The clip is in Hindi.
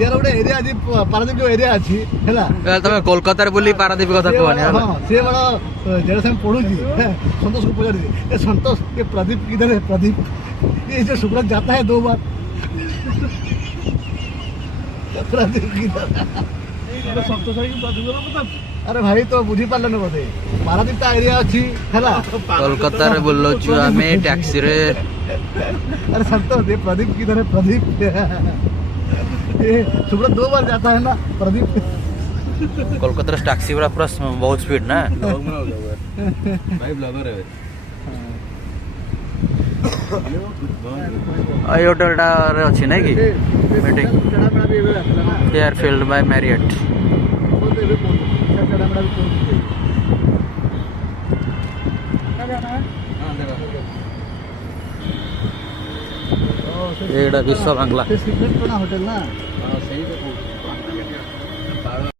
यार गोटे एरिया आज पारादीप जो एरिया अच्छी है तुम कोलकाता बोली पारादीप कथा कहनी सी बड़ा जेड़ा से पढ़ू संतोष को पचार संतोष ये प्रदीप किधर है प्रदीप ये जो सुब्रत जाता है 2 बार प्रदीप किधर संतोष अरे भाई तो बुझी पार्लन बोधे पारादीप एरिया अच्छी है कोलकाता रे बोलो छु हमें टैक्सी रे अरे संतोष ये प्रदीप किधर है प्रदीप ये सुब्रत 2 बार जाता है ना प्रदीप कोलकाता टैक्सी पूरा बहुत स्पीड ना भाई ब्लॉगर है आई होटल टा अच्छी नहीं की मीटिंग एयरफील्ड बाय मैरियट ये विश्व बांग्ला होटल ना